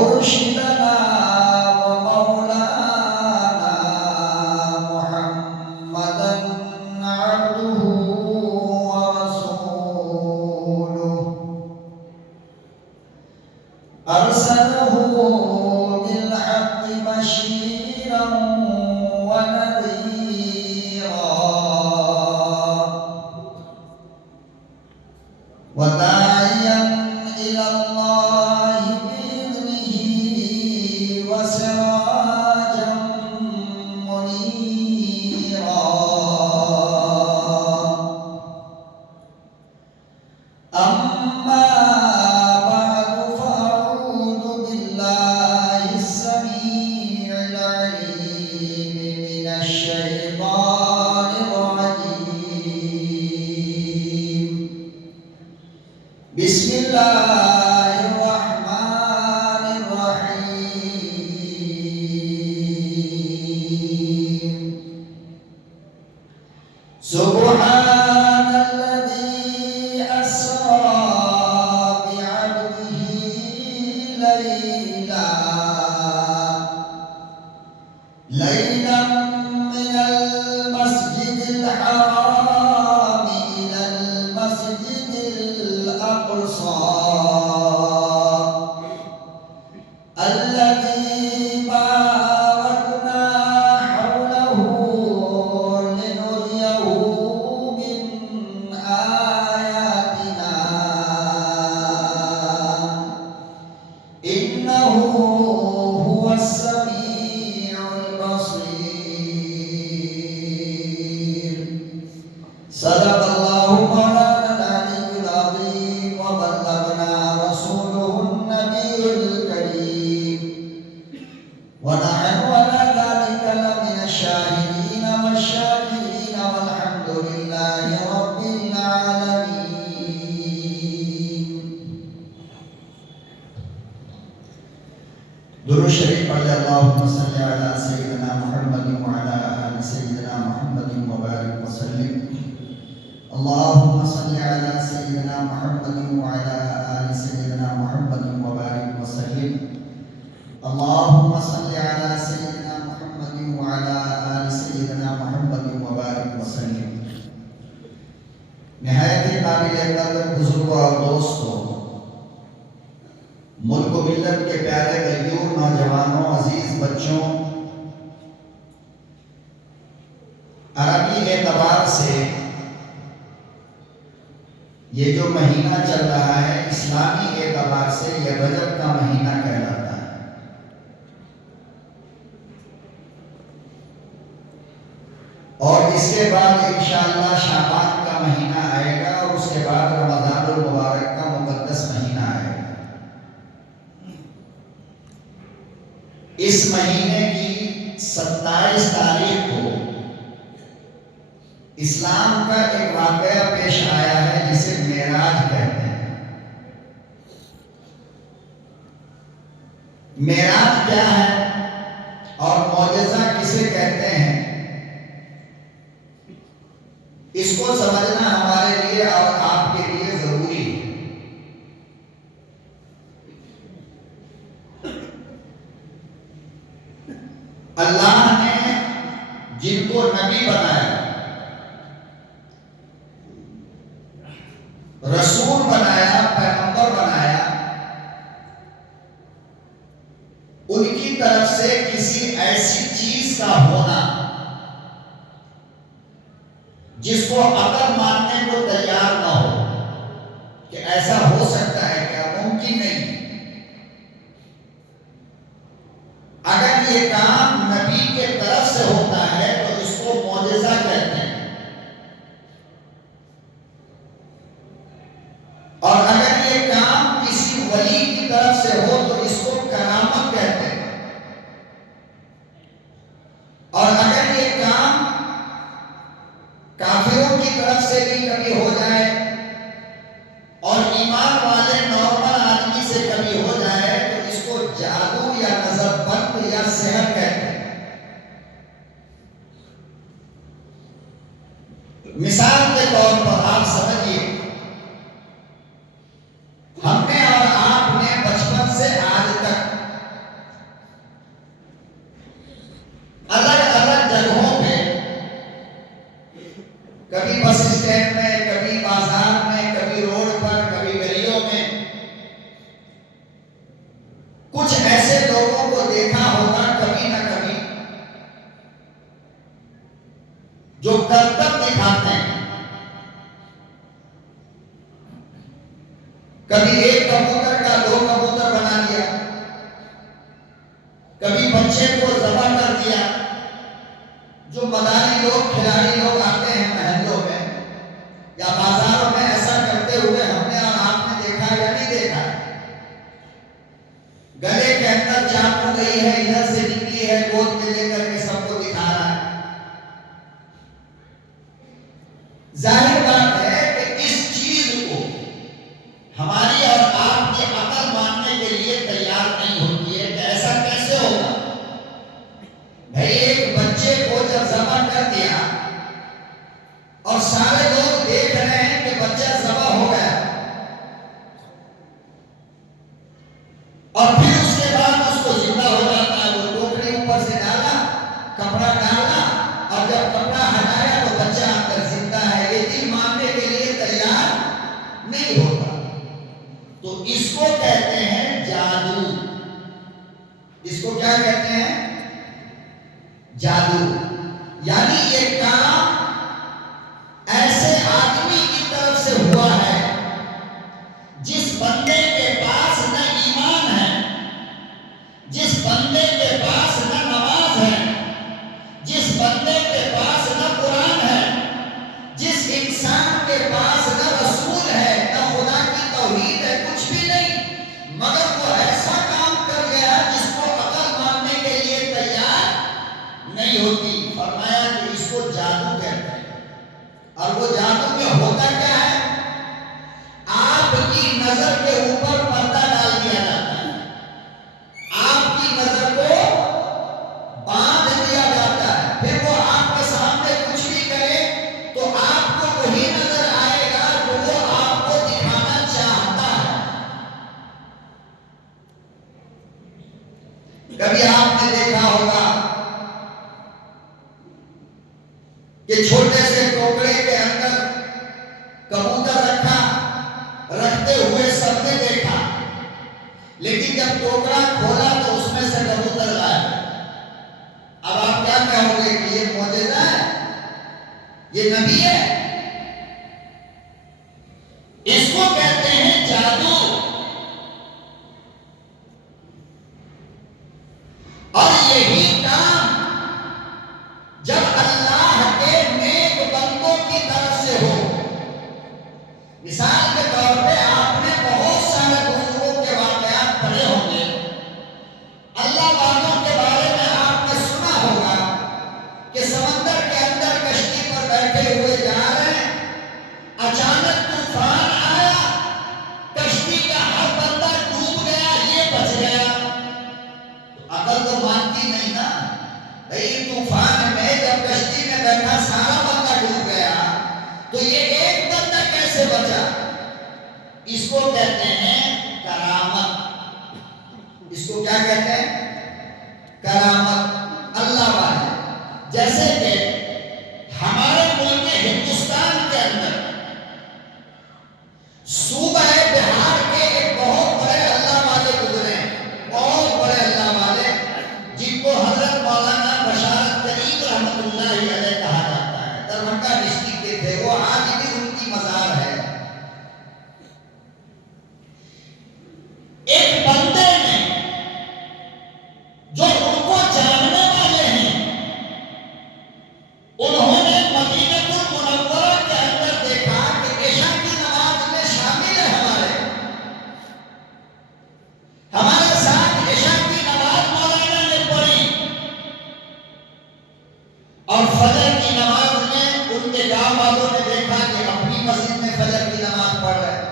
ومرشدنا ومولانا محمدا عبده ورسوله أرسله بالحق بشيرا ونذيرا وداعيا إلى الله بإذنه وسراجا منيرا. أما بعد فأعوذ بالله السميع العليم من الشيطان الرجيم. بسم الله الرحمن الرحيم. سبحان الذي أسرى بعبده ليلا من المسجد الحرام إلى المسجد الأقصى الذي باركنا حوله لنريه من آياتنا إنه هو السميع البصير. صدق الله مولانا العلي العظيم وبلغنا رسوله النبي الكريم ونحن على ذلك لمن الشاهدين والشاكرين والحمد لله رب العالمين. درود شریف پڑھ لیں. اللہم صلی علی سیدنا محمد وعلی آل سیدنا محمد وبارک وسلم. اللہم صلی علی سیدنا محمد وعلی آل سیدنا محمد وبارک وسلم. اللہم صلی علی سیدنا محمد وعلی آل سیدنا محمد وبارک وسلم. نہایت قابل قدر بزرگوں اور دوستوں، ملک و ملت کے پیارے غیور نوجوانوں، عزیز بچوں، عربی اعتبار سے یہ جو مہینہ چل رہا ہے اسلامی اعتبار سے یہ رجب کا مہینہ کہلاتا ہے. اور اس کے بعد انشاءاللہ شعبان کا مہینہ آئے گا اور اس کے بعد رمضان المبارک کا مقدس مہینہ آئے گا. اس مہینے کی 27 تاریخ کو اسلام کا ایک واقعہ پیش آیا ہے جسے معراج کہتے ہیں. معراج کیا ہے اور معجزہ کسے کہتے ہیں، اس کو سمجھنا ہمارے لیے اور آپ کے لیے ضروری ہے. اللہ نے جن کو نبی بنایا، رسول بنایا، پیغمبر بنایا، ان کی طرف سے کسی ایسی چیز کا ہونا جس کو عقل ماننے کو تیار نہ ہو کہ ایسا ہو سکتا ہے کیا، ممکن نہیں. اگر یہ کام نبی کے طرف سے ہوتا ہے تو اس کو معجزہ کہتے ہیں، اور اگر یہ کام کسی ولی کی طرف سے ہو تو اس کو کرامت کہتے ہیں، اور اگر یہ کام کافروں کی طرف سے بھی کبھی ہو جائے اور ایمان والے نارمل آدمی سے کبھی ہو جائے تو اس کو جادو یا نظر بند یا سحر کہتے ہیں. مثال کے طور پر آپ سمجھیے، ہم نے اور آپ نے بچپن سے آج تک کبھی ایک کبوتر کا دو کبوتر بنا دیا، کبھی بچے کو ذبح کر دیا۔ جو مداری لوگ، کھلاڑی لوگ آتے ہیں محلوں میں یا بازاروں میں، ایسا کرتے ہوئے ہم نے اور آپ نے دیکھا یا نہیں دیکھا؟ گلے کے اندر چاقو گئی ہے، ادھر سے نکلی ہے، گود میں لے کر کے سب کو دکھا رہا ہے۔ ظاہر بات ہے کہ اس چیز کو ہماری اور آپ کی عقل ماننے کے لیے تیار نہیں ہوتی ہے کہ ایسا کیسے ہوگا۔ بھئی ایک بچے کو جب ذبح کر دیا اور سارے لوگ دیکھ رہے ہیں کہ بچہ ذبح ہو گیا، اور پھر اس کے بعد اس کو زندہ ہو جاتا ہے، وہ ٹوکری اوپر سے ڈالا، کپڑا ڈالا، اور جب کپڑا ہٹایا تو بچہ اندر زندہ ہے، یہ دل ماننے کے لیے تیار نہیں ہوتا۔ تو اس کو کہتے ہیں جادو۔ اس کو کیا کہتے ہیں؟ جادو۔ یعنی یہ کام ایسے آدمی کی طرف سے ہوا ہے جس بندے کے پاس نہ ایمان ہے، جس بندے کے پاس نہ نماز ہے، جس بندے کے پاس نہ قرآن ہے، جس انسان کے پاس نہ رسول ہے، نہ خدا کی توحید ہے، کچھ بھی نہیں، مگر وہ ایسا کام کر گیا جس کو عقل ماننے کے لیے تیار نہیں ہوتی۔ فرمایا کہ اس کو جادو کہتے ہیں۔ اور وہ جادو میں ہوتا کیا ہے؟ آپ کی نظر کے اوپر پردہ ڈال دیا جاتا ہے، آپ کی نظر کو باندھ دیا جاتا ہے، پھر وہ آپ کے سامنے کچھ بھی کرے تو آپ کو وہی نظر آئے گا جو وہ آپ کو دکھانا چاہتا ہے۔ کبھی آپ نے دیکھا ہوگا کہ چھوٹے سے ٹوکرے کے اندر کبوتر رکھا، رکھتے ہوئے سب نے دیکھا، لیکن جب ٹوکرا کھولا تو اس میں سے کبوتر غائب۔ اب آپ کیا کہو گے کہ یہ معجزہ ہے، یہ نبی ہے؟ اس کو کہتے ہیں جادو۔ اور یہی کام جب اللہ کے نیک بندوں کی طرف سے ہو، مثال کے طور پہ آپ نے بہت سارے بزرگوں کے واقعات پڑھے ہوں گے، اللہ والوں کے بارے میں آپ نے سنا ہوگا کہ سمندر کے اندر کشتی پر بیٹھے ہوئے جا رہے ہیں، اچانک طوفان آیا، کشتی کا ہر بندہ ڈوب گیا، یہ بچ گیا۔ عقل تو مانتی نہیں نا، بھئی طوفان میں جب کشتی میں بیٹھا سارا بندہ ڈوب گیا تو یہ ایک بندہ کیسے بچا؟ اس کو کہتے ہیں کرامت۔ اس کو کیا کہتے ہیں؟ کرامت، اللہ والے۔ جیسے کہ ہمارے ملک ہندوستان کے اندر صوبہ بہار کے ایک بہت بڑے اللہ والے گزرے ہیں، بہت بڑے اللہ والے، جن کو حضرت مولانا بشارت کریم رحمۃ اللہ علیہ کہا جاتا ہے، دربھنگہ ڈسٹرکٹ کے تھے وہ، آج بھی ان کی مزار ہے۔ ایک بندے نے جو ان کو جاننے والے ہیں، انہوں نے مدینہ المنورہ کے اندر دیکھا کہ عشاء کی نماز میں شامل ہے، ہمارے ساتھ عشاء کی نماز مولانا نے پڑھی، اور فجر کی نماز میں ان کے گاؤں والوں نے دیکھا کہ اپنی مسجد میں فجر کی نماز پڑھ رہے ہیں۔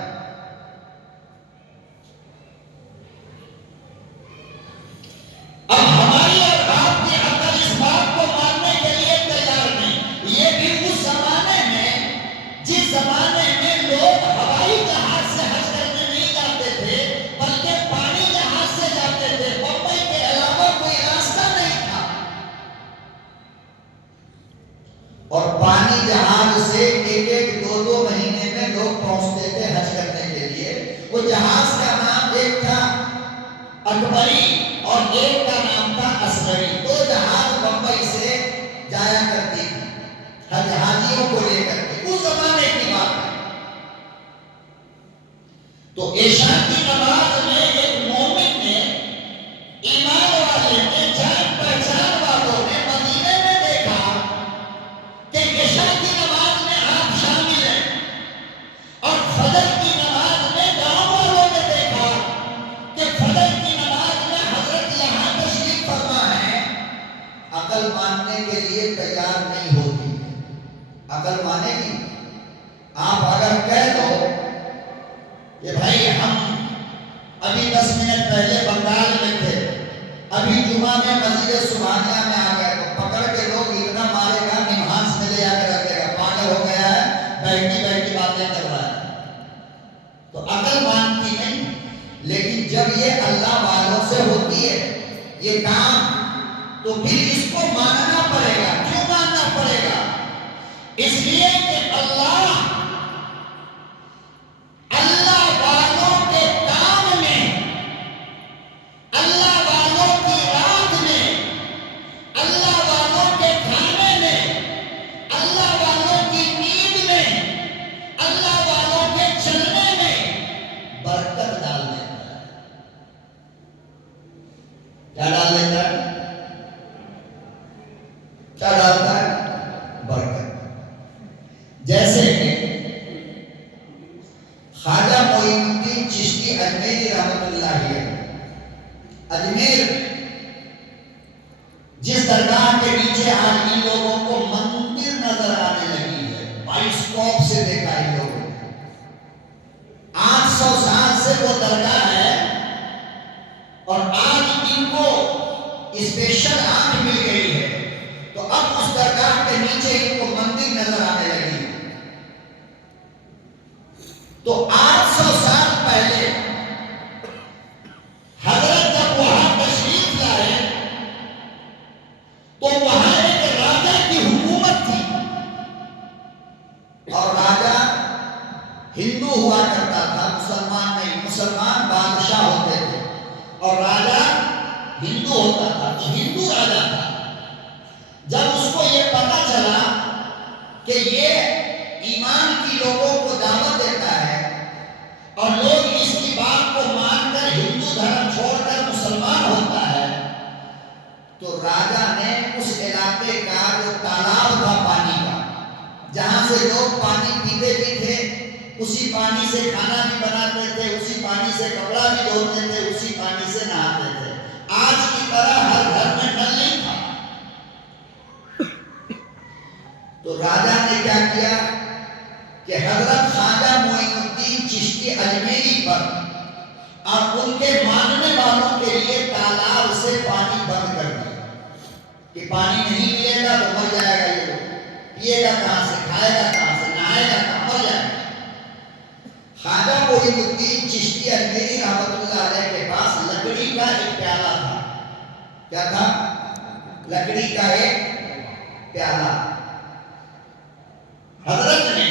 اب ہماری اور آپ کی عقل اس بات کو ماننے کے لیے تیار نہیں۔ یہ بھی اس زمانے میں جس زمانے میں لوگ ہوائی جہاز سے حج کرنے نہیں جاتے تھے بلکہ پانی جہاز سے جاتے تھے، بمبئی کے علاوہ کوئی راستہ نہیں تھا، اور پانی جہاز سے ایک ایک دو دو مہینے میں لوگ پہنچتے تھے حج کرنے کے لیے۔ وہ جہاز کا نام ایک تھا اکبری اور ایک کا نام تھا اصغری، دو جہاز بمبئی سے جایا کرتی تھی حاجیوں کو لے کر کے، اس زمانے کی بات ہے۔ تو عشاء کی نماز میں ایک مومن نے، ایمان والے نے، جان پہچان والوں نے مدینے میں دیکھا کہ عشاء کی نماز میں آپ شامل ہیں، اور فجر کی نماز میں گاؤں والوں نے دیکھا کہ فجر کی نماز میں حضرت یہاں تشریف فرما ہے۔ عقل ماننے کے لیے تیار نہیں ہوتی۔ عقل مانے گی؟ آپ اگر کہہ دو کہ بھائی ہم ابھی 10 منٹ پہلے بنگال میں تھے، ابھی جمعہ میں مسجد سبحانیہ میں آ گئے، تو پکڑ کے لوگ اتنا مارے گا، نماز میں لے جا کے رکھے گا، پاگل ہو گیا ہے، بیٹھی بیٹھی باتیں کر رہا ہے۔ تو عقل مانتی نہیں۔ لیکن جب یہ اللہ والوں سے ہوتی ہے یہ کام، تو پھر اس کو ماننا پڑے گا۔ کیوں ماننا پڑے گا؟ اس لیے کہ اللہ والوں کے کام میں، اللہ والوں کی رات میں، اللہ والوں کے کھانے میں، اللہ والوں کی نیند میں، اللہ والوں کے چلنے میں برکت ڈال دیتا ہے۔ کیا ڈال دیتا ہے؟ کیا ڈالتا ہے؟ برکت۔ جیسے کہ خواجہ معین الدین چشتی اجمیری رحمت اللہ علیہ، اجمیر جس درگاہ کے نیچے آج ان لوگوں کو مندر نظر آنے لگی ہے، بائسکوپ سے دیکھا ان لوگوں نے، 800 سال سے وہ درگاہ ہے، اور آج ان کو اسپیشل آنکھ مل گئی ہے، تو اب اس درگاہ کے نیچے ان کو مندر نظر آنے لگی ہے۔ تو 800 سال پہلے حضرت جب وہاں تشریف لائے تو وہاں ایک راجا کی حکومت تھی، اور راجا ہندو ہوا کرتا تھا، مسلمان نہیں۔ مسلمان بادشاہ ہوتے تھے اور راجا ہندو ہوتا تھا، تو ہندو راجا تھا۔ جب اس کو یہ پتا چلا کہ یہ ایمان کی لوگوں کو دعوت دیتا ہے اور لوگ اس کی بات کو مان کر ہندو دھرم چھوڑ کر مسلمان ہوتا ہے، تو راجا نے اس علاقے کا جو تالاب تھا پانی کا، جہاں سے لوگ پانی پیتے بھی تھے، اسی پانی سے کھانا بھی بناتے تھے، اسی پانی سے کپڑا بھی دھوتے تھے، اسی پانی سے نہاتے تھے، آج کی طرح ہر گھر میں نل نہیں تھا۔ تو راجا نے کیا کیا کہ حضرت خواجہ معین الدین چشتی اجمیری پر اور ان کے ماننے والوں کے لیے تالاب سے پانی بند کر دیا کہ پانی نہیں ملے گا تو مر جائے گا، یہ لوگ پیے گا کہاں سے، کھائے گا کہاں سے، نہائے گا کہاں، مر جائے گا۔ خواجہ معین الدین چشتی اجمیری رحمت اللہ علیہ کے پاس لکڑی کا ایک پیالہ تھا۔ کیا تھا؟ لکڑی کا ایک پیالہ۔ حضرت نے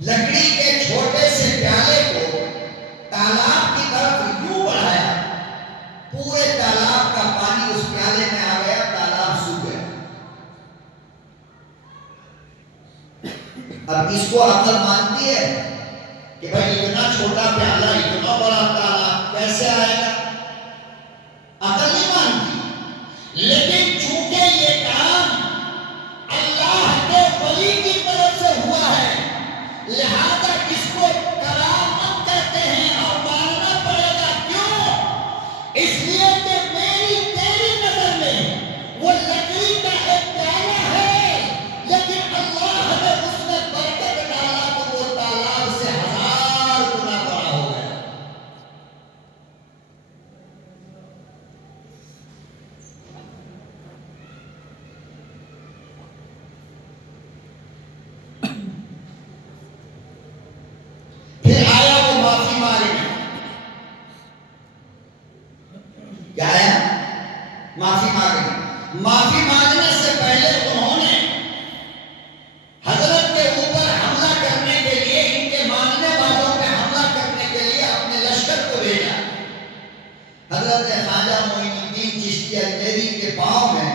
لکڑی کے چھوٹے سے پیالے کو تالاب کی طرف یوں بڑھایا، پورے تالاب کا پانی اس پیالے میں آ گیا، تالاب سوکھ گیا۔ اب اس کو عقل مانتی ہے کہ بھائی اتنا چھوٹا پیالہ، اتنا بڑا تالاب کیسے آئے گا؟ عقل نہیں مانتی۔ لیکن چونکہ یہ کام اللہ کے ولی کی طرف سے ہوا ہے، لہذا اس کو کرامت کہتے ہیں اور ماننا پڑے گا۔ کیوں؟ اس لیے کہ میری تیری نظر میں وہ لکڑی کا ایک پیالہ ہے، لیکن اللہ نے اس میں برکت ڈالا تو وہ تالاب سے 1000 گنا بڑا ہو گیا۔ پھر آیا وہ معافی مانگنے۔ کیا آیا؟ معافی مانگنے۔ معافی مانگنے سے پہلے انہوں نے حضرت کے اوپر حملہ کرنے کے لیے، ان کے ماننے والوں پہ حملہ کرنے کے لیے اپنے لشکر کو بھیجا۔ حضرت خواجہ معین الدین چشتی اجمیری کے پاؤں میں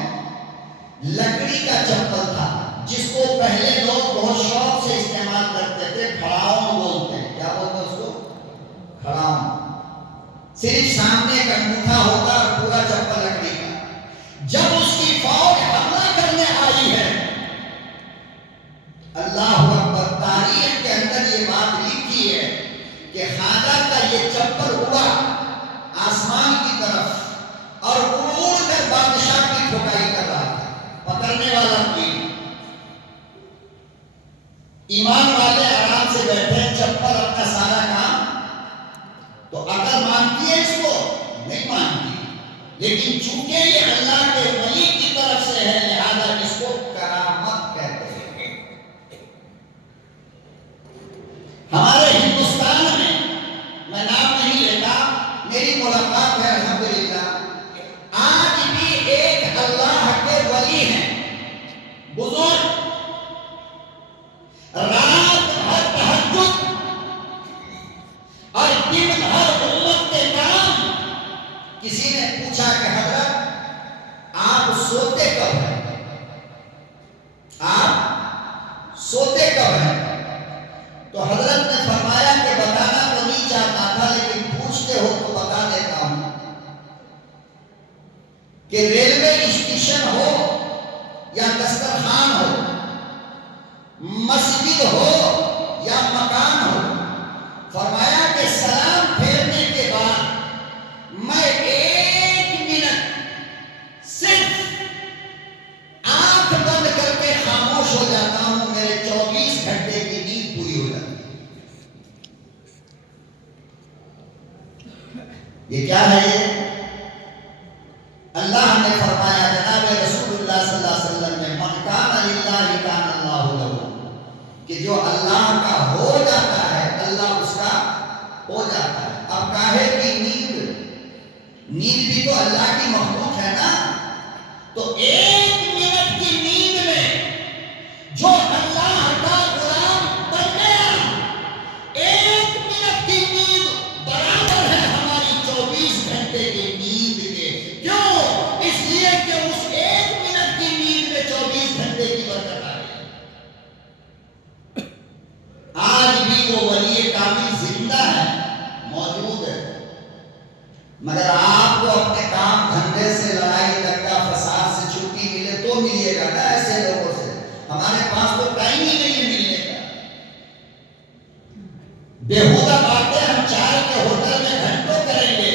لکڑی کا چپل تھا، جس کو پہلے لوگ بہت شوق سے استعمال کرتے تھے، پھڑاؤں بولتے ہیں۔ کیا بولتے ہیں اس کو؟ صرف سامنے کا انگوٹھا ہوتا اور پورا چپل لکڑی کا. جب اس کی فوج حملہ کرنے آئی ہے، اللہ اکبر، تاریخ کے اندر یہ بات لکھی ہے کہ خواجہ کا یہ چپل ہوا آسمان کی طرف اور اڑ کر بادشاہ کی ٹھکائی کر رہا تھا. پکڑنے والا کوئی نہیں. ایمان والے آرام سے بیٹھے، چپل اپنا سارا کام. تو عقل مانتی ہے اس کو؟ نہیں مانتی. لیکن چونکہ یہ اللہ کے ولی کی طرف سے ہے، لہذا اس کو کرامت کہتے ہیں. ہمارے ہندوستان میں نام نہیں لیتا، میری ملاقات ہے الحمدللہ، آج بھی ایک اللہ کے ولی ہیں، بزرگ، رات بھر تہجد اور دن بھر امت کے کام. کسی نے پوچھا کہ حضرت آپ سوتے کب ہیں؟ آپ سوتے کب ہیں؟ تو حضرت نے فرمایا کہ بتانا تو نہیں چاہتا تھا، لیکن پوچھتے ہو تو بتا دیتا ہوں کہ ریلوے اسٹیشن ہو یا دسترخوان ہو، مسجد ہو یا مکان ہو، فرمایا کہ سلام پھیرنے کے بعد میں 1 منٹ صرف آنکھ بند کر کے خاموش ہو جاتا ہوں، میرے 24 گھنٹے کی نیند پوری ہو جاتی ہے. یہ کیا ہے؟ یہ اللہ نے فرمایا، جناب رسول اللہ صلی اللہ علیہ وسلم نے، من کان للہ کان اللہ لہ، کہ جو اللہ کا ہو جاتا ہے اللہ اس کا ہو جاتا ہے. اب کاہے کی نیند بھی تو اللہ کی مخلوق ہے نا. تو 1 منٹ کی نیند میں جو اللہ کا غلام بن گیا، 1 منٹ کی نیند برابر ہے ہماری 24 گھنٹے کی نیند کے. کیوں؟ اس لیے کہ اس 1 منٹ کی نیند میں 24 گھنٹے کی برکت آ گئی. آج بھی وہ ولی کامل زندہ ہے، موجود ہے، مگر آپ کو اپنے کام دھندے سے، لڑائی دنگا فساد سے چھٹی ملے تو ملیے گا نا. ایسے لوگوں سے ہمارے پاس تو ٹائم ہی نہیں ہے ملنے کا. بےہودہ باتیں ہم چائے کے ہوٹل میں گھنٹوں کریں گے،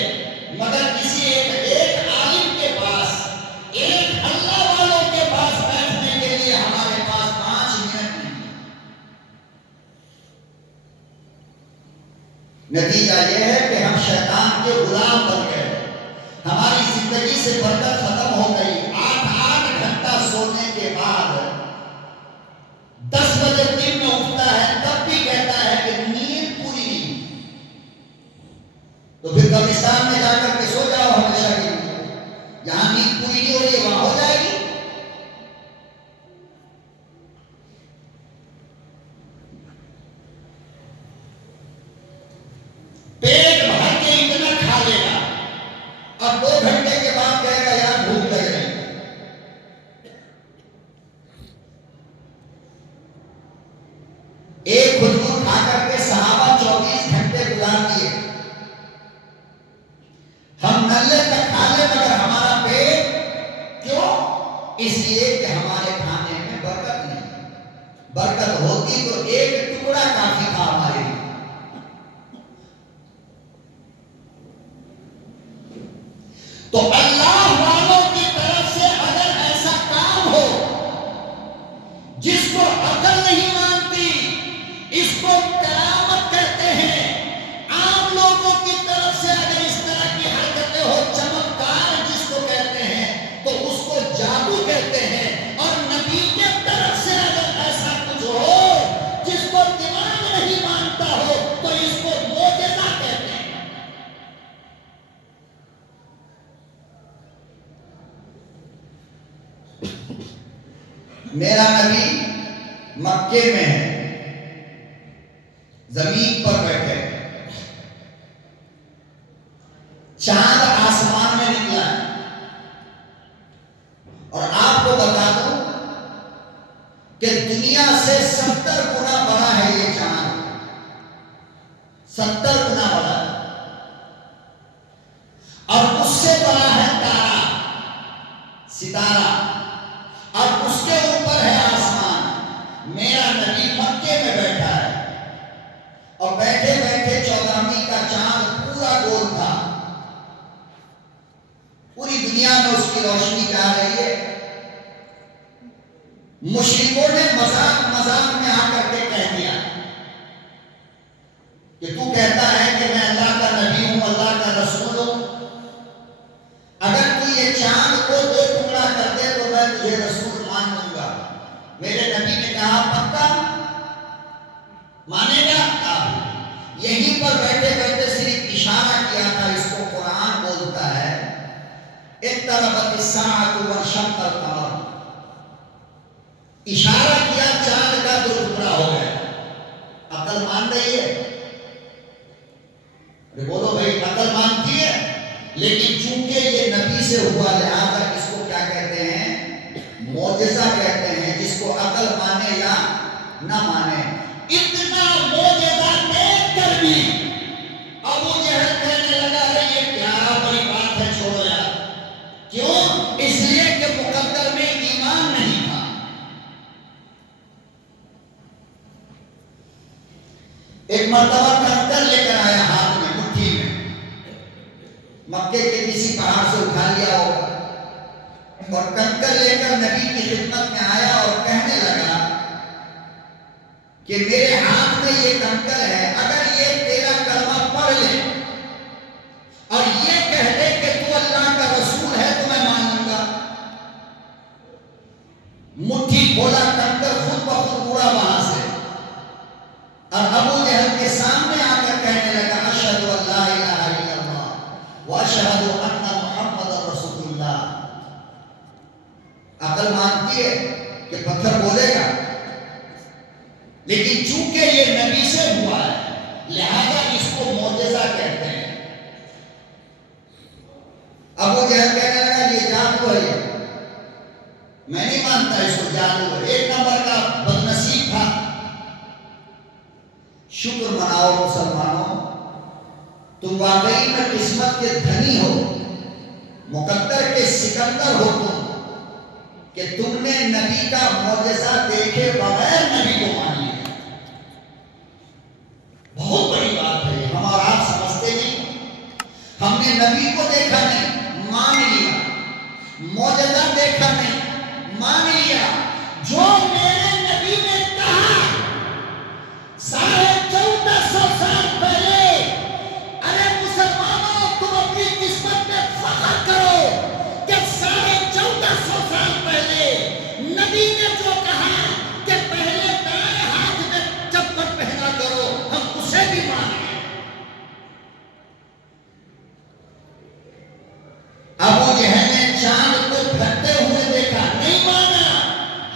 مگر کسی ایک عالم کے پاس، ایک اللہ والوں کے پاس بیٹھنے کے لیے ہمارے پاس 5 منٹ نہیں. نتیجہ یہ ہے کہ ہم شیطان کے غلام بن گئے، ہماری زندگی سے برکت ختم ہو گئی. 8 گھنٹہ سونے کے بعد 10 بجے دن میں اٹھتا ہے، تب بھی کہتا ہے کہ نیند پوری نہیں. تو پھر قبرستان میں جا کر کے سو جاؤ ہمیشہ کے لیے. جہاں نیند پوری نہیں ہو رہی ہے وہاں ہو جائے گی. پیٹ بھر کے اتنا کھا لے گا، اب 2 گھنٹے کے بعد کہے گا یار بھوک لگ رہی. ایک کھجور کھا کر کے صحابہ 24 گھنٹے گزار دیے. ہم نلے تک کھا لے مگر ہمارا پیٹ کیوں؟ اس لیے کہ ہمارے کھانے میں برکت نہیں. برکت ہوتی تو ایک ٹکڑا کافی تھا ہمارے لیے. تو اللہ والوں کی طرف سے اگر ایسا کام ہو جس کو عقل نہیں مانتی، اس کو کرامت کہتے ہیں. عام لوگوں کی طرف سے اگر اس طرح کی حرکتیں ہو، چمتکار جس کو کہتے ہیں، تو اس کو جادو کہتے ہیں. اور نبی کے طرف سے اگر ایسا کچھ ہو جس کو دماغ نہیں مانتا ہو، تو اس کو معجزہ کہتے ہیں. میرا نبی مکے میں ہے، زمین پر بیٹھے، چاند آسمان میں نکلا ہے. اور آپ کو بتا دوں کہ دنیا سے 70 گنا بڑا ہے یہ چاند. 70 گنا بڑا ہے. سے بڑا ہے تارا، ستارہ، اور اس کے اوپر ہے آسمان۔ میرا نبی مکے میں بیٹھا ہے اور بیٹھے بیٹھے 14ویں کا چاند پورا گول تھا، پوری دنیا میں اس کی روشنی جا رہی ہے۔ مشرکوں نے مذاق مذاق میں آ کر کے کہہ دیا کہ تو کہتا ہے کہ میں اللہ کا نبی ہوں، اللہ کا رسول ہوں، اگر تو یہ چاند کو 2 ٹکڑا کر دے تو میں تجھے رسول مان لوں گا۔ میرے نبی نے کہا پکا مانے گا؟ یہیں پر بیٹھے بیٹھے صرف اشارہ کیا تھا۔ اس کو قرآن بولتا ہے اقتربت الساعة وانشق القمر، اشارہ کیا، چاند کا 2 ٹکڑا ہو گیا۔ عقل مان رہی ہے؟ بولو بھائی، عقل مانتی ہے، لیکن چونکہ یہ نبی سے ہوا لہذا اس کو کیا کہتے ہیں؟ معجزہ کہتے ہیں، جس کو عقل مانے یا نہ مانے۔ اتنا معجزہ دیکھ کر بھی ابو جہل کہنے لگا یہ کیا بڑی بات ہے، چھوڑو یار۔ کیوں؟ اس لیے کہ مقدر میں ایمان نہیں تھا۔ ایک مرتبہ کنکر لے کر آیا ہاتھ میں، مٹھی میں، مکے کے کسی پہاڑ سے اٹھا لیا ہوگا، اور کنکر لے کر نبی کی خدمت میں آیا اور کہنے لگا کہ میرے ہاتھ میں یہ کنکر ہے، اگر یہ تیرا کلمہ پڑھ لے اور یہ کہہ دے کہ تو اللہ کا رسول ہے تو میں مان لوں گا۔ مٹھی کھولا، کنکر خود بخود اڑا وہاں سے، اور ابو جہل کے سامنے آ کر کہنے لگا اشہد ان لا الہ الا اللہ واشہد ان محمد رسول اللہ۔ عقل مانتی ہے کہ پتھر بولے گا، لیکن چونکہ یہ نبی سے ہوا ہے لہذا اس کو معجزہ کہتے ہیں۔ ابو جہل کہنے لگا یہ جادو ہے، میں نہیں مانتا اس کو جادو ہے، 1 نمبر کا بدنصیب تھا۔ شکر مناؤ مسلمانوں، تم واقعی میں قسمت کے دھنی ہو، مقدر کے سکندر ہو تم، کہ تم نے نبی کا معجزہ دیکھے بغیر نبی کو مان لیا۔ بہت بڑی بات ہے، ہم اور آپ سمجھتے نہیں، ہم نے نبی کو دیکھا نہیں، مان لیا، معجزہ دیکھا نہیں، مان لیا۔ جو میرے نبی نے کہا 1450 سال پہلے، ارے مسلمانوں تم اپنی قسمت میں فخر کرو کہ 1450 سال پہلے نبی نے جو کہا کہ پہلے دائیں ہاتھ میں چپٹ پہنا کرو، ہم اسے بھی مانیں۔ ابو جہل نے چاند کو پھٹتے ہوئے دیکھا، نہیں مانا،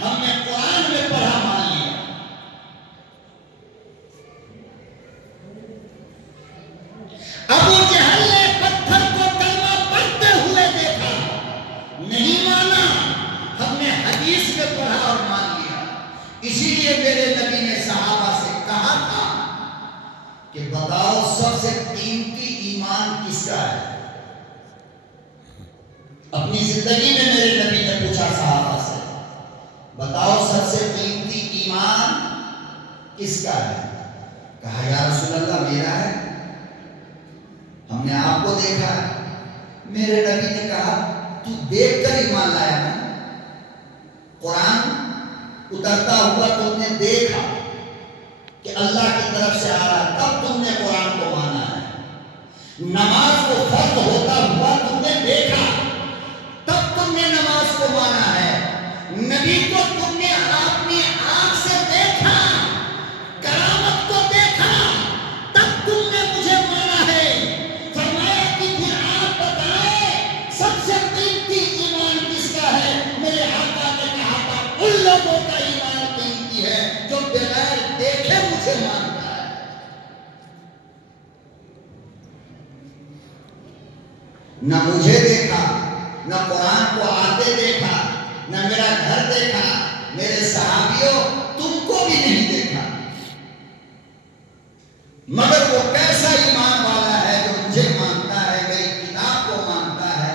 ہم نے قرآن میں پڑھا، مان لیا۔ ابو جہل نے پتھر کو کلمہ پڑھتے ہوئے دیکھا، نہیں مانا، ہم نے حدیث میں پڑھا اور مان لیا۔ اسی لیے میرے نبی نے صحابہ سے کہا تھا کہ بتاؤ سب سے قیمتی ایمان کس کا ہے؟ اپنی زندگی میں میرے نبی نے پوچھا صحابہ سے، بتاؤ سب سے قیمتی ایمان کس کا ہے؟ کہا یا رسول اللہ میرا ہے، ہم نے آپ کو دیکھا ہے۔ میرے نبی نے کہا تو دیکھ کر ایمان لایا نا، قرآن اترتا ہوا تم نے دیکھا کہ اللہ کی طرف سے آ رہا، تب تم نے قرآن کو مانا ہے۔ نماز کو فرض ہوتا ہوا تم نے دیکھا، تب تم نے نماز کو مانا ہے۔ نبی کو تم نے اپنی آنکھ سے دیکھا، کرامت کو دیکھا، تب تم نے مجھے مانا ہے۔ فرمایا کہ پھر آپ بتائیں سب سے قیمتی ایمان کس کا ہے؟ میرے آقا نے کہا تھا ان لوگوں کا ایمان قیمتی ہے جو بغیر دیکھے مجھے مانتا ہے۔ نہ مجھے دیکھا، نہ قرآن کو آتے دیکھا، نہ میرا گھر دیکھا، میرے صحابیوں تم کو بھی نہیں دیکھا، مگر وہ کیسا ایمان والا ہے جو مجھے مانتا ہے، میری کتاب کو مانتا ہے،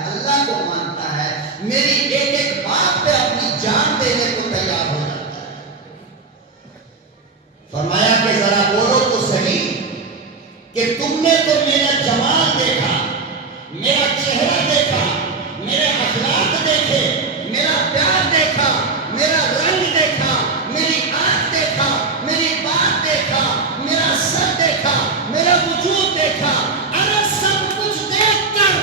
تو میرا جمال دیکھا، میرا چہرہ دیکھا، میرے اخلاق دیکھے، میرا پیار دیکھا، میرا رنگ دیکھا، میری آنکھ دیکھا، میری بات دیکھا، میرا سر دیکھا، میرا وجود دیکھا۔ ارے سب کچھ دیکھ کر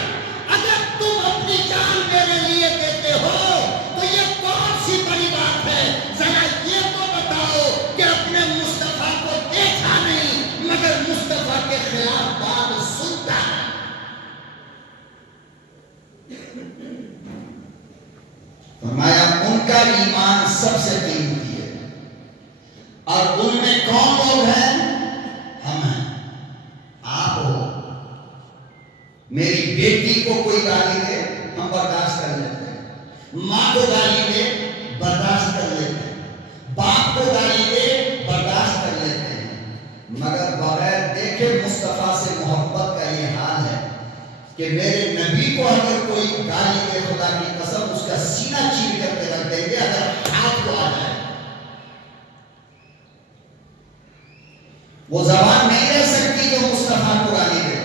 اگر تم اپنی جان میرے لیے دیتے ہو تو یہ کون سی بڑی بات ہے؟ ذرا یہ تو بتاؤ کہ اپنے مصطفیٰ کو دیکھا نہیں مگر مصطفیٰ کے خلاف بات سنتا ہے۔ فرمایا ان کا ایمان سب سے قیمتی ہے، اور ان میں کون لوگ ہیں؟ ہم ہیں، آپ ہو۔ میری بیٹی کو کوئی گالی دے ہم برداشت کر لیتے ہیں، ماں کو گالی دے برداشت کر لیتے ہیں، باپ کو گالی دے برداشت کر لیتے ہیں، مگر بغیر دیکھے مصطفیٰ سے محبت کا یہ حال ہے کہ میرے نبی کو اگر کوئی گالی دے خدا کی قسم اس کا سینہ چیر کر کے رکھ دیں گے اگر ہاتھ کو آ جائے۔ وہ زبان نہیں رہ سکتی جو مصطفیٰ کو گالی دے۔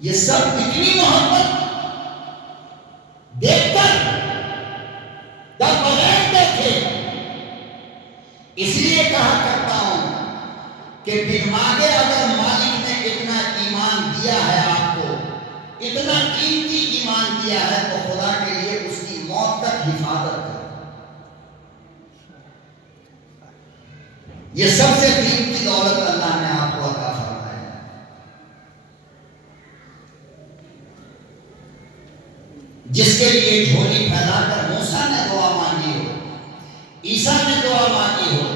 یہ سب اتنی محبت دیکھ کر یا بغیر دیکھے، اس لیے کہا کرتا ہوں کہ بن مانگے اگر مالک نے اتنا ایمان دیا ہے آپ کو، اتنا قیمتی ایمان دیا ہے تو خدا کے لیے اس کی موت تک حفاظت کرو۔ یہ سب سے قیمتی دولت اللہ نے آپ کو عطا فرمایا ہے۔ جس کے لیے جھولی پھیلا کر موسیٰ نے دعا مانگی ہو، عیسیٰ نے دعا مانگی ہو،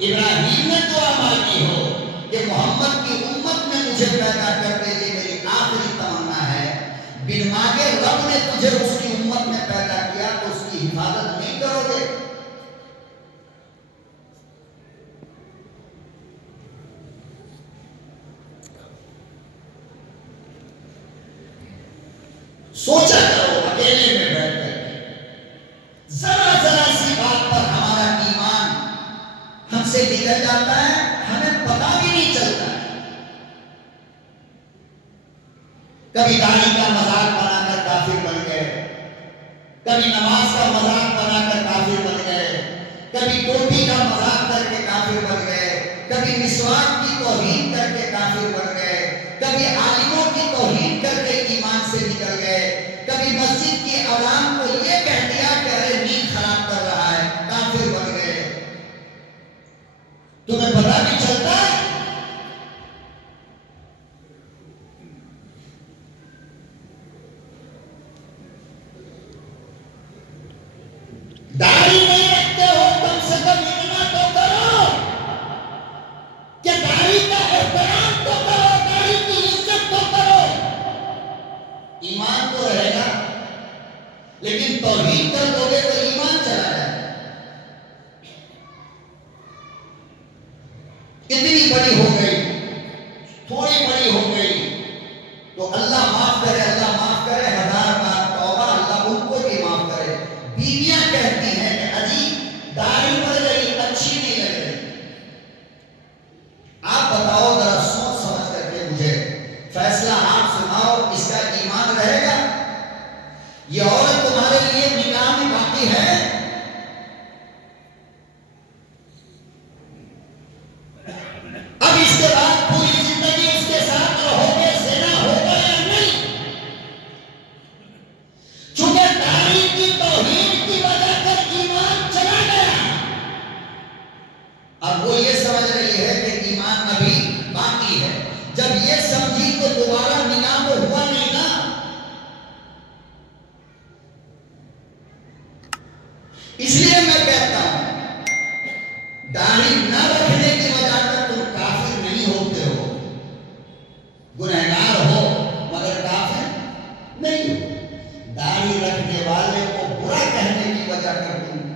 ابراہیم نے دعا مانگی ہو کہ محمد کی امت میں مجھے پیدا کر دے، یہ میری آخری تمنا ہے۔ بن مانگے رب نے تجھے اس کی امت میں پیدا کیا تو اس کی حفاظت نہیں کرو گے؟ سوچا کرو اکیلے میں بیٹھ کر، ذرا ذرا سی بات پر ہمارا ایمان ہم سے بگڑ جاتا ہے، ہمیں پتہ بھی نہیں چلتا ہے۔ کبھی داڑھی کا مذاق بنا کر کافر بن گئے، کبھی نماز کا مذاق بنا کر کافر بن گئے، کبھی ٹوپی کا مذاق کر کے کافر بن گئے، کبھی مسواک کی توہین کر کے کافر بن گئے، کبھی عالموں کی توہین کر کے ایمان سے نکل گئے، کبھی مسجد کی عوام کو یہ کہہ دیا کہ ارے نیند خراب کر رہا ہے، کافر بن گئے۔ تمہیں پتہ بھی چلتا ہے؟ داڑھی نہیں رکھتے ہو کم سے کم اتنا تو کرو کہ داڑھی کا احترام تو کرو، داڑھی کی عزت تو کرو۔ ایمان تو رہے گا، لیکن توہین کر دو گے تو ایمان چلا جائے۔ اتنی بڑی ہو گئی، تھوڑی بڑی ہو گئی تو اللہ معاف کرے، اللہ معاف کرے، ہزار بار توبہ، اللہ ان کو بھی معاف کرے۔ بیویاں کہتی ہیں کہ اجی داڑھی بڑھ گئی، اچھی نہیں لگ رہی۔ آپ بتاؤ ذرا سوچ سمجھ کر کے مجھے، فیصلہ آپ سناؤ، اس کا ایمان رہے گا؟ یہ عورت تمہارے لیے نکاح میں باقی ہے؟ اب اس کے بعد پوری زندگی اس کے ساتھ رہو گے، زنا ہوگا یا نہیں؟ چونکہ داڑھی کی توہین کی وجہ سے ایمان چلا گیا، اب وہ یہ سمجھ رہی ہے کہ ایمان ابھی باقی ہے۔ جب یہ سمجھی تو دوبارہ نکاح تو ہوا نہیں نا۔ اس لیے میں کہتا ہوں داڑھی نہ رکھنے کی وجہ سے تم کافر نہیں ہوتے ہو، گنہگار ہو مگر کافر نہیں ہو۔ داڑھی رکھنے والے کو برا کہنے کی وجہ سے تم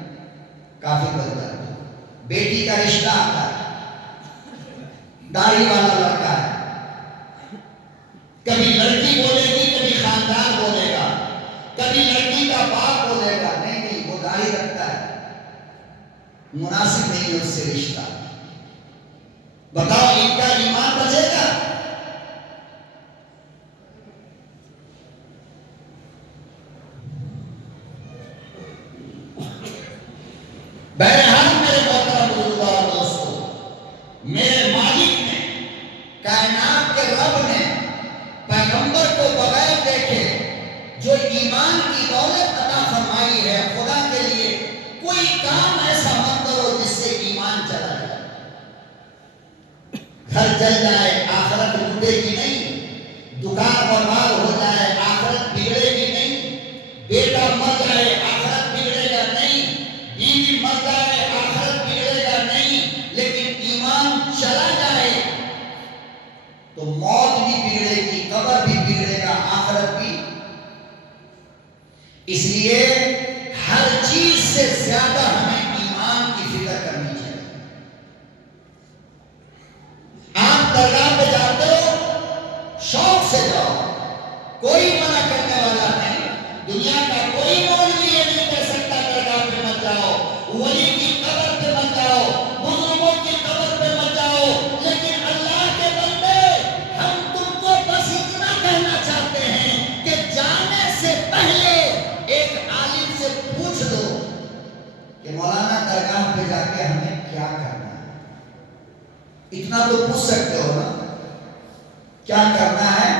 کافر بن جاتے ہو۔ بیٹی کا رشتہ آتا ہے، داڑھی والا لڑکا ہے، کبھی لڑکی بولے گی، کبھی خاندان بولے گا، کبھی لڑکی کا باپ بولے گا نہیں نہیں وہ داڑھی رکھتا ہے، مناسب نہیں ہے اس سے رشتہ۔ بتاؤ ان کا ایمان بچے گا؟ بہرحال میرے محترم بزرگوں اور دوستوں، میرے مالک نے، کائنات کے رب نے پیغمبر کو بغیر دیکھے جو ایمان کی دولت عطا فرمائی ہے، خدا کے لیے کوئی کام ایسا مت کرو جس سے ایمان چلا جائے، گھر جل جائے آخرت لوٹے گی نہیں، دکان برباد ہو جائے آخرت بگڑے گی نہیں، بیٹا مر جائے آخرت بگڑے گا نہیں، بیوی مر جائے آخرت بگڑے گا نہیں، لیکن ایمان چلا جائے تو موت بھی بگڑے گی، قبر بھی بگڑے گا، آخرت بھی۔ اس لیے ہر چیز سے زیادہ ہمیں ایمان کی فکر کرنی چاہیے۔ آپ درگاہ پہ جاتے ہو، شوق سے جاؤ، کوئی منع کرنے والا نہیں، دنیا کا کوئی مولوی یہ نہیں کہہ سکتا درگاہ پہ مت جاؤ، ولی کی قبر پہ مت جاؤ، بزرگوں کی قبر پہ مت جاؤ، لیکن اللہ کے بندے ہم تم کو بس اتنا کہنا چاہتے ہیں کہ جانے سے پہلے ایک عالم سے پوچھ دو کہ مولانا درگاہ پہ جا کے ہمیں کیا کرنا ہے۔ اتنا تو پوچھ سکتے ہو نا، کیا کرنا ہے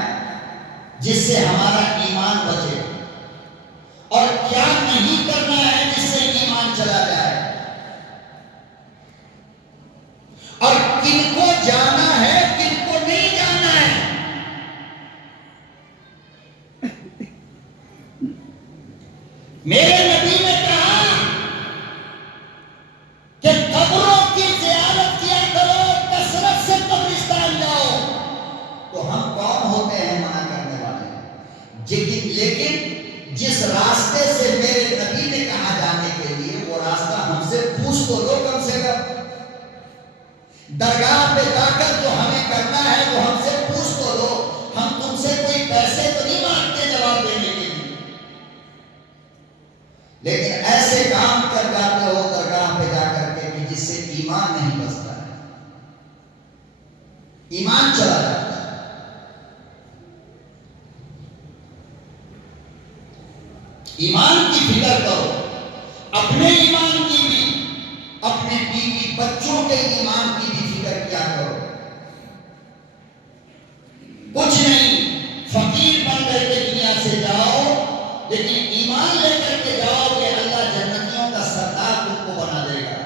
جس سے ہمارا ایمان بچے، اور کیا نہیں کرنا ہے جس سے ایمان چلا جائے، اور کن کو جانا ہے کن کو نہیں جانا ہے۔ میرے نبی نے کہا کہ قبروں کی زیارت کیا کرو، کثرت سے قبرستان جاؤ۔ تو ہم کون ہوتے ہیں منع کرنے والے؟ لیکن جس راستے سے میرے نبی نے کہا جانے کے لیے، وہ راستہ ہم سے پوچھ تو لو کم سے کم۔ درگاہ پہ جا کر جو ہمیں کرنا ہے وہ ہم سے پوچھ تو لو، ہم تم سے کوئی پیسے تو نہیں مانگتے جواب دینے کے لیے، لیکن ایسے کام کر جاتے ہو درگاہ پہ جا کر کے کہ جس سے ایمان نہیں بچتا ہے، ایمان چلا جاتا ہے۔ ایمان کی فکر کرو، اپنے ایمان کی بھی، اپنے بیوی بچوں کے ایمان کی بھی فکر کیا کرو۔ کچھ نہیں، فقیر بن کر کے دنیا سے جاؤ، لیکن ایمان لے کر کے جاؤ کہ اللہ جنتیوں کا سردار تم کو بنا دے گا،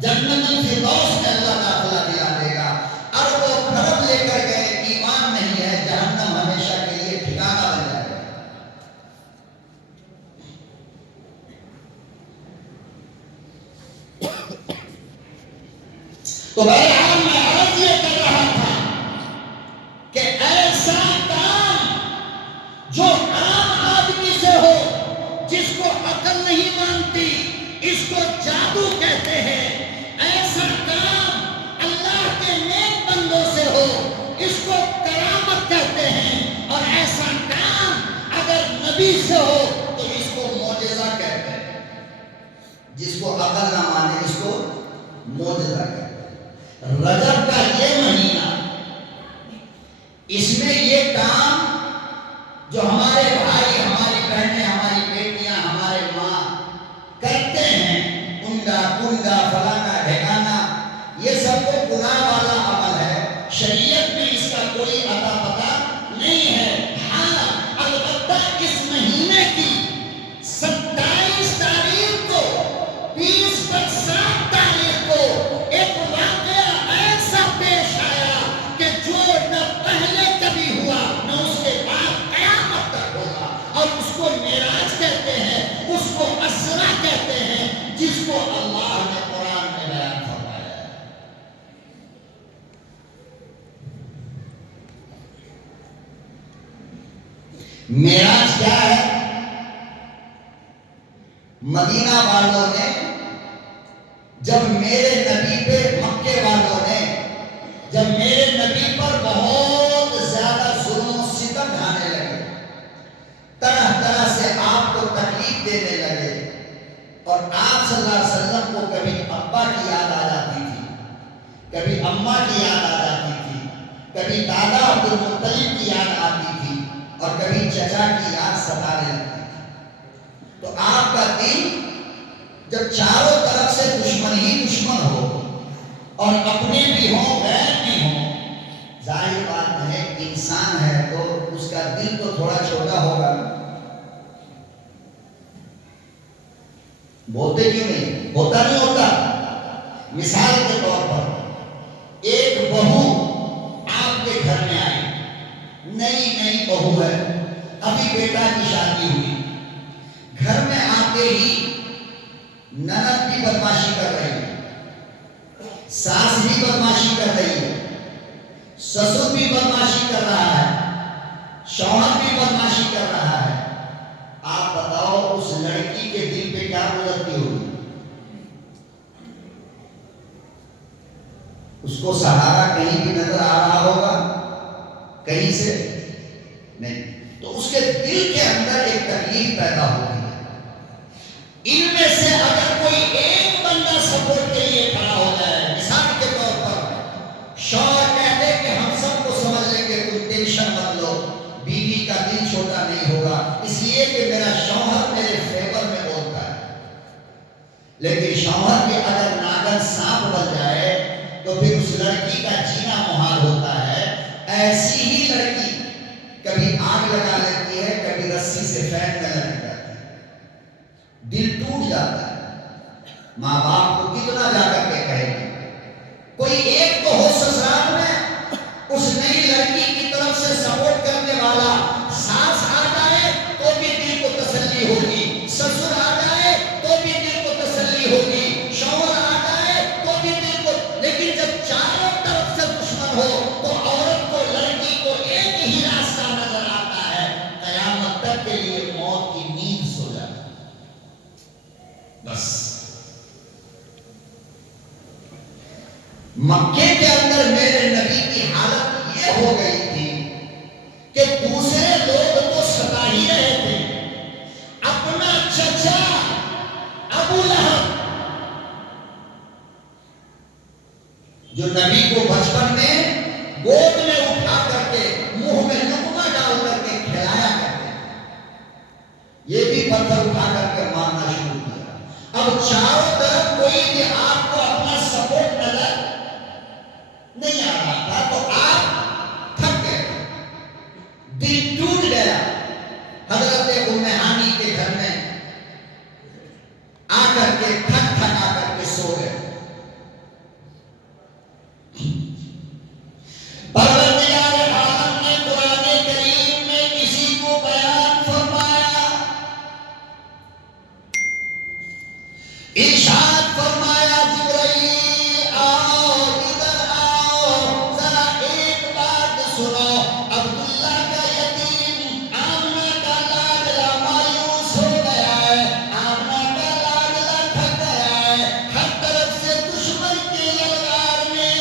جنت الفردوس میں اللہ داخلہ دلا دے گا۔ ارب و خرب لے کر گئے، ایمان نہیں ہے، جہنم ہمیشہ کے لیے ٹھکانہ بن جائے گا۔ تو بہرحال میں عرض یہ کر رہا تھا کہ ایسا کام جو عام آدمی سے ہو، جس کو عقل نہیں مانتی، اس کو جادو کہتے ہیں، ایسا کام اللہ کے نیک بندوں سے ہو، اس کو کرامت کہتے ہیں، اور ایسا کام اگر نبی سے ہو تو اس کو معجزہ کہتے ہیں۔ جس کو عقل نہ مانے اس کو معجزہ کہتے ہیں۔ رجب کا یہ مہینہ، اس میں یہ کام جو ہمارے بھائی، ہماری بہنیں، ہماری بیٹیاں، ہمارے ماں کرتے ہیں، انڈا کنڈا فلانا ڈھکانا، یہ سب کو گناہ والا عمل ہے، شریعت میں اس کا کوئی اتا پتا نہیں ہے۔ ہاں، البتہ اس مہینے کی 27 تاریخ کو، 20 پر 7 تاریخ کو ایک واقعہ ایسا پیش آیا کہ جو نہ پہلے کبھی ہوا نہ اس کے بعد قیامت تک ہوگا، اور اس کو معراج کہتے ہیں، اس کو اسرا کہتے ہیں، جس کو اللہ نے قرآن میں بیان فرمایا ہے۔ معراج کیا ہے؟ مدینہ والوں نے جب میرے نبی پہ، مکے والوں نے جب میرے نبی پر بہت زیادہ ظلم و ستم ڈھانے لگے، طرح طرح سے آپ کو تکلیف دینے لگے، اور آپ صلی اللہ علیہ وسلم کو کبھی ابا کی یاد آ جاتی تھی، کبھی اماں کی یاد کبھی دادا عبد المطلب کی یاد آتی تھی اور کبھی چچا کی یاد ستانے لگتی تھی. تو آپ کا دل جب چاروں طرف سے دشمن ہی دشمن ہو اور اپنے بھی ہوں غیر بھی ہوں، ظاہر بات ہے انسان ہے تو اس کا دل تو تھوڑا چھوٹا ہوگا. بولتے کیوں نہیں؟ ہوتا نہیں ہوتا. مثال کے طور پر ایک بہو آپ کے گھر میں آئی، نئی بہو ہے، ابھی بیٹا کی شادی ہوئی. گھر میں آتے ہی نند بھی بدماشی کر رہی ہے، ساس بھی بدماشی کر رہی ہے، سسر بھی بدماشی کر رہا ہے، شوہر بھی بدماشی کر رہا ہے. آپ بتاؤ اس لڑکی کے دل پہ کیا گزرتی ہوگی؟ اس کو سہارا کہیں بھی نظر آ رہا ہوگا؟ کہیں سے نہیں. تو اس کے دل کے اندر ایک تکلیف پیدا ہوتی ہے. ان میں سے اگر کوئی ایک بندہ سپورٹ کے لیے کھڑا ہو جائے، مثال کے طور پر شوہر کہتے کہ ہم سب کو سمجھ لیں گے، تم ٹینشن مت لو، بیوی کا دل چھوٹا نہیں ہوگا، اس لیے کہ میرا شوہر میرے فیور میں بولتا ہے. لیکن شوہر کے اگر ناگن سانپ بن جائے تو پھر اس لڑکی کا جینا محال ہوتا ہے. ایسی ہی لڑکی کبھی آگ لگا لیتی ہے، کبھی رسی سے پھینکنے لگ جاتی ہے، دل ٹوٹ جاتا ہے. ماں باپ کو کتنا جا کر کے کہے گی؟ کوئی ایک تو ہو سسرال میں اس نئی لڑکی کی طرف سے سپورٹ کرنے والا. ساس آ جائے تو بھی دل کو تسلی ہوگی، سسر آ جائے تو بھی دل کو تسلی ہوگی، شوہر آ جائے تو بھی دل کو. لیکن جب چاروں طرف سے دشمن ہو تو عورت کو، لڑکی کو ایک ہی راستہ نظر آتا ہے، قیامت تک کے لیے موت کی نیند سو جاتا ہے. بس مکے کے اندر میرے نبی کی حالت یہ ہو گئی تھی کہ دوسرے لوگ تو ستا ہی رہے تھے، اپنا چچا ابو لہب جو نبی کو بچپن میں گود میں اٹھا کر کے منہ میں لقمہ ڈال کر کے کھلایا کرتے تھے، یہ بھی پتھر اٹھا کر کے مارنا شروع کیا. اب چاروں طرف کوئی بھی آپ کو اپنا سپورٹ نظر نہیں آ رہا تھا تو آپ تھک گئے، دل ٹوٹ گیا. حضرت ام ہانی کے گھر میں آ کر کے تھک آ کر کے سو گئے. پروردگار عالم نے قرآن کریم میں اسی کو بیان فرمایا، ارشاد فرمایا جبرائیل آؤ، ادھر آؤ، ذرا ایک بات سنو. عبداللہ کا یتیم آمنہ کا لاڈلا مایوس ہو گیا ہے، آمنہ کا لاڈلا تھک گیا ہے، ہر طرف سے دشمن کے یلغار نے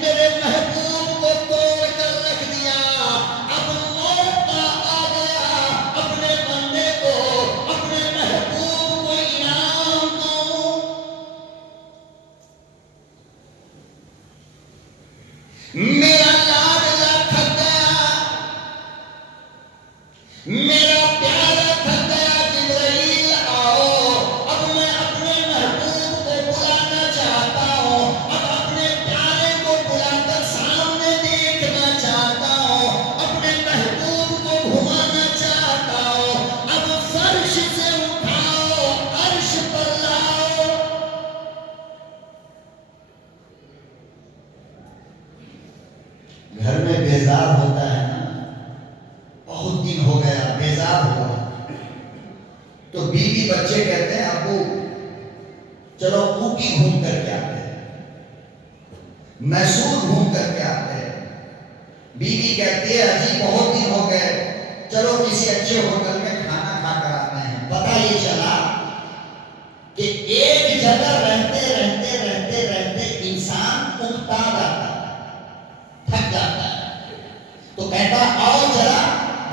میرے محبوب کو توڑ کر رکھ دیا. اب موقع آ گیا اپنے بندے کو، اپنے محبوب کو انعام دوں. میرا لاڈلا تھک گیا، میرا پیارا تھک گیا. جبرائیل آؤ، اب میں اپنے محبوب کو بلانا چاہتا ہوں، اب اپنے پیارے کو بلا کر سامنے دیکھنا چاہتا ہوں، اپنے محبوب کو گھمانا چاہتا ہوں. اب فرش سے اٹھاؤ، عرش پر لاؤ. گھر میں بیزار ہوتا ہے نا، بہت دن ہو گیا بیزار ہوا تو بیوی بچے کہتے ہیں ابو چلو اوٹی گھوم کر کے آتے ہیں، میسور گھوم کر کے آتے ہیں. بیوی کہتی ہے اجی بہت دن ہو گئے، چلو کسی اچھے ہوٹل میں کھانا کھا کر آتے ہیں. پتہ یہ چلا کہ ایک جگہ رہتے رہتے رہتے رہتے انسان اکتا جاتا ہے، تھک جاتا ہے. تو کہتا آؤ ذرا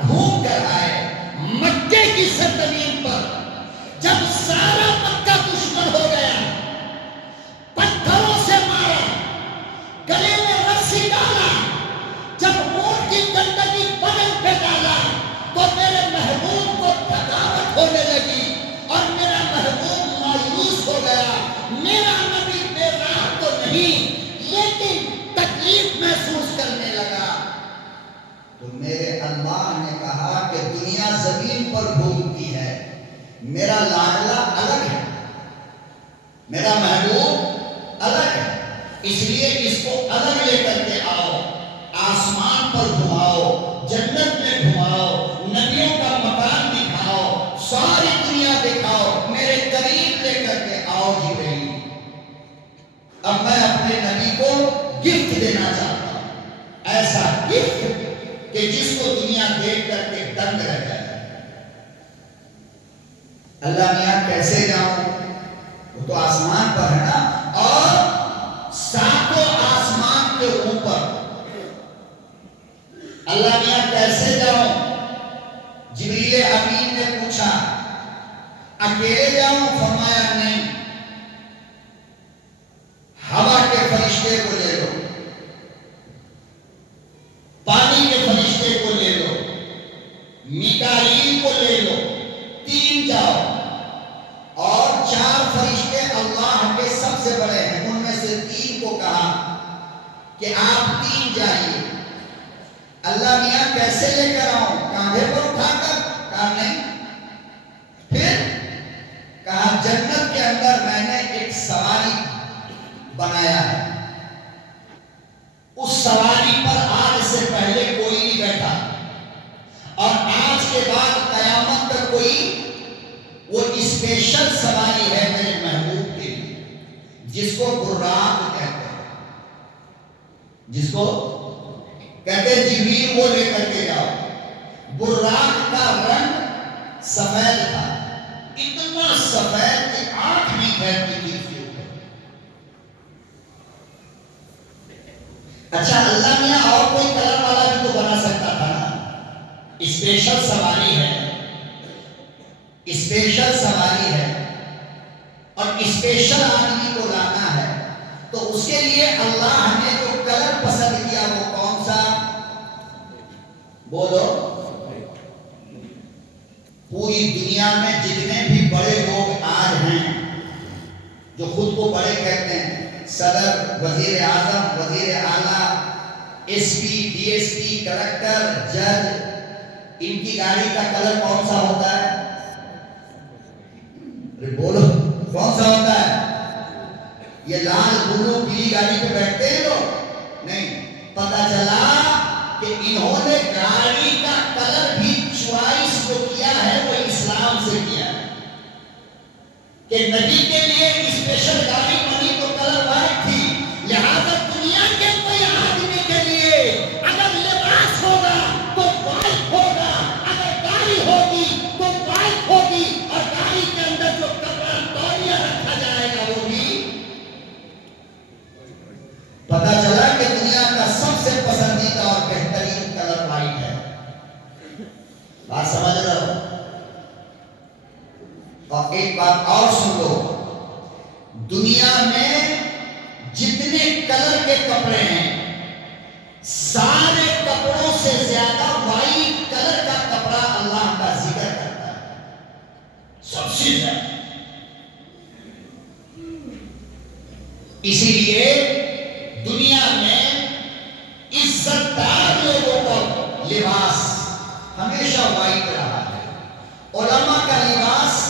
گھوم کر آئے. مکے کی سرزمین پر جب سارا مکہ دشمن ہو گیا، پتھروں سے مارا، گلے میں رسی ڈالا، جب میرا لاڈلا الگ ہے، میرا محبوب الگ ہے، اس لیے اس کو الگ لے کر کے آؤ، آسمان پر گھماؤ، جنت میں گھماؤ، نبیوں کا مکان دکھاؤ، ساری دنیا دکھاؤ، میرے قریب لے کر کے آؤ جبرائیل۔ اب میں اپنے نبی کو گفٹ دینا چاہتا ہوں، ایسا گفٹ کہ جس کو دنیا دیکھ کر کے دنگ رہ جائے۔ اللہ میاں کیسے جاؤں؟ وہ تو آسمان پر ہے نا، اور ساتوں آسمان کے اوپر۔ اللہ میاں کیسے جاؤں؟ جبریل امین نے پوچھا، اکیلے جاؤں؟ فرمایا نہیں، ہوا کے فرشتے کو لے لو، پانی کے فرشتے کو لے لو، میکائیل کو لے لو، 3 جاؤ، اور 4 فرشتے اللہ کے سب سے بڑے ہیں، ان میں سے 3 کو کہا کہ آپ 3 جائیے۔ اللہ میاں کیسے لے کر آؤں؟ کاندھے پر اٹھا کر؟ کہا نہیں۔ پھر کہا جنت کے اندر میں نے ایک سواری بنایا ہے، اس سواری پر آج سے پہلے کوئی نہیں بیٹھا، اور آج کے بعد قیامت تک کوئی، وہ اسپیشل سواری ہے میرے محبوب کے لیے، جس کو براق کہتے ہیں، جس کو کہتے ہیں جبریل وہ لے کر کے جاؤ۔ براق کا رنگ سفید تھا، اتنا سفید کہ آنکھ نہیں پھیلتی تھی اس کے اوپر۔ اچھا اللہ میاں اور کوئی کلر والا بھی تو بنا سکتا تھا نا، اسپیشل سواری ہے، اسپیشل سواری ہے، اور اسپیشل آدمی کو لانا ہے، تو اس کے لیے اللہ نے جو کلر پسند کیا وہ کون سا؟ بولو۔ پوری دنیا میں جتنے بھی بڑے لوگ آج ہیں جو خود کو بڑے کہتے ہیں، صدر، وزیر اعظم، وزیر اعلیٰ، S P, D S P, collector, جج، ان کی گاڑی کا کلر کون سا ہوتا ہے؟ بولو کون سا ہوتا ہے؟ یہ لال بلو پیلی گاڑی پہ بیٹھتے ہیں لوگ؟ نہیں، پتہ چلا کہ انہوں نے گاڑی کا کلر بھی چوائس جو کیا ہے وہ اسلام سے کیا ہے، کہ نبی کے لیے اسپیشل گاڑی بنی تو کلر وائٹ تھی، لہذا دنیا کے کوئی آدمی کے لیے اگر لباس ہوگا تو وائٹ ہوگا، اگر گاڑی ہوگی تو وائٹ ہوگی، اور گاڑی کے اندر جو کپڑا تولیہ رکھا جائے گا وہ بھی۔ پتہ چلا کہ دنیا کا سب سے پسندیدہ اور بہترین کلر وائٹ ہے۔ بات سمجھ رہے ہو؟ اور ایک بات اور سن لو، دنیا میں جتنے کلر کے کپڑے ہیں، سارے کپڑوں سے زیادہ وائٹ کلر کا کپڑا اللہ کا ذکر کرتا ہے، سب سے زیادہ۔ اسی لیے دنیا میں عزت دار لوگوں کا لباس ہمیشہ وائٹ رہا ہے، علماء کا لباس،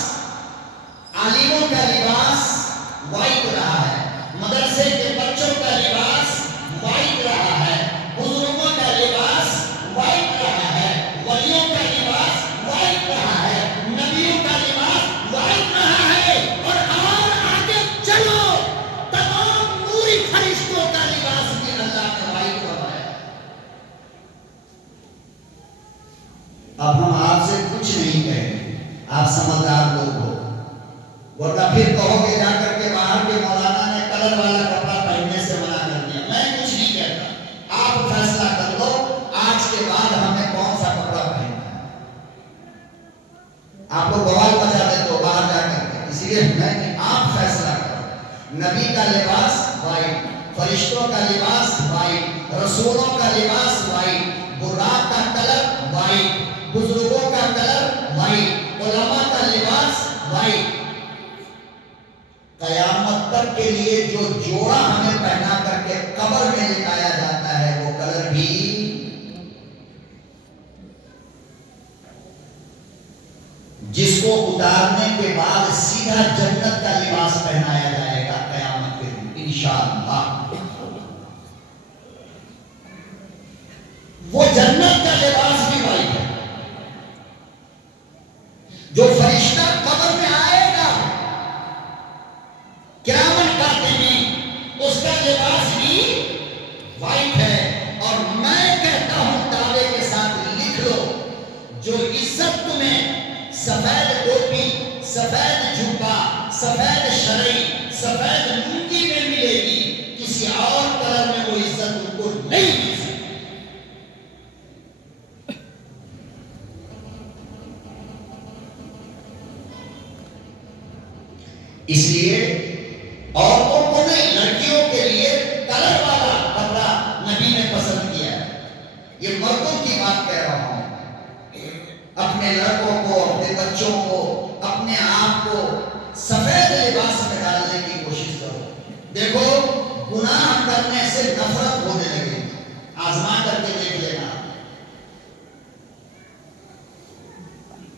عالموں کا لباس وائٹ رہا ہے، مدرسے کے بچوں کا لباس وائٹ رہا ہے، بزرگوں کا لباس وائٹ رہا ہے، ولیوں کا لباس وائٹ رہا ہے، نبیوں کا لباس وائٹ رہا ہے، اور آگے چلو تمام نوری فرشتوں کا لباس بھی اللہ نے وائٹ بنایا۔ اب ہم آپ سے کچھ نہیں کہیں، آپ سمجھدار لوگ ہو، ورنہ پھر کہو گے جا کر کے باہر کے مولانا نے کلر والا کپڑا پہننے سے منع کر دیا۔ میں کچھ نہیں کہتا، آپ فیصلہ کر لو آج کے بعد ہمیں کون سا کپڑا پہننا ہے۔ آپ کو بوال بچا دے تو باہر جا کر کے، اسی لیے میں آپ فیصلہ کرو۔ نبی کا لباس وائٹ، فرشتوں کا لباس وائٹ، رسولوں کا لباس وائٹ، براق کا کلر وائٹ، بزرگوں کا کلر وائٹ، علماء کا لباس وائٹ۔ قیامت تک کے لیے جو جوڑا ہمیں پہنا کر کے قبر میں لٹایا جاتا ہے وہ کلر بھی جس کو اتارنے کے بعد سیدھا جنت کا لباس پہنایا جائے گا قیامت کے دن انشاءاللہ۔ وہ جنت کا لباس بھی وائٹ ہے۔ جو فرشتہ قبر میں آئے گا قیامت کا دن، اس کا لباس بھی وائٹ ہے۔ اور میں کہتا ہوں دعوے کے ساتھ لکھ لو، جو عزت تمہیں سفید ٹوپی، سفید جھبا، سفید شرعی، سفید لنگی میں ملے گی، کسی اور کلر میں وہ عزت ان کو نہیں مل سکتی۔ اس لیے عورتوں کو نہیں، لڑکیوں کے لیے کلر والا کپڑا نبی نے پسند کیا ہے۔ یہ مردوں کی بات کہہ رہا ہوں۔ اپنے لڑکوں کو، اپنے بچوں کو، اپنے آپ کو سفید لباس میں ڈالنے کی کوشش کرو۔ دیکھو گناہ کرنے سے نفرت ہونے لگے، آزما کر کے دیکھ لینا۔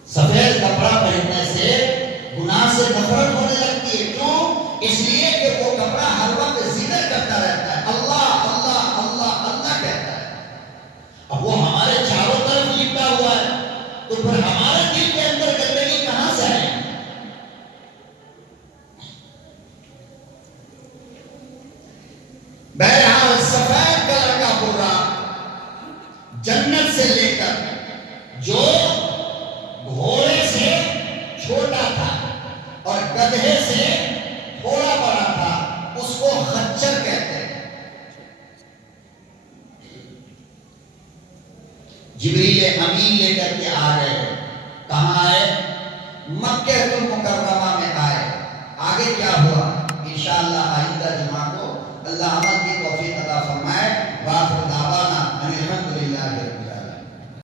سفید کپڑا پہننے سے گناہ سے نفرت ہونے لگتی ہے۔ کیوں؟ اس لیے کہ وہ کپڑا ہر وقت ذکر کرتا رہتا ہے، اللہ اللہ اللہ اللہ کہتا ہے۔ اب وہ ہمارے چاروں طرف لپٹا ہوا ہے، تو پھر ہمارے دل کے اندر گندگی کہاں سے آئے؟ بہرحال سفید کلر کا برا جنت سے لے کر جو گھوڑے سے چھوٹا تھا اور گدھے سے تھوڑا بڑا تھا، اس کو خچر کہتے ہیں۔ جبریل امین لے کر کے آ گئے، کہاں آئے؟ مکہ المکرمہ میں آئے۔ آگے کیا ہوا انشاءاللہ آئندہ جمعہ کو اللہ عمل کی توفیق عطا فرمائے۔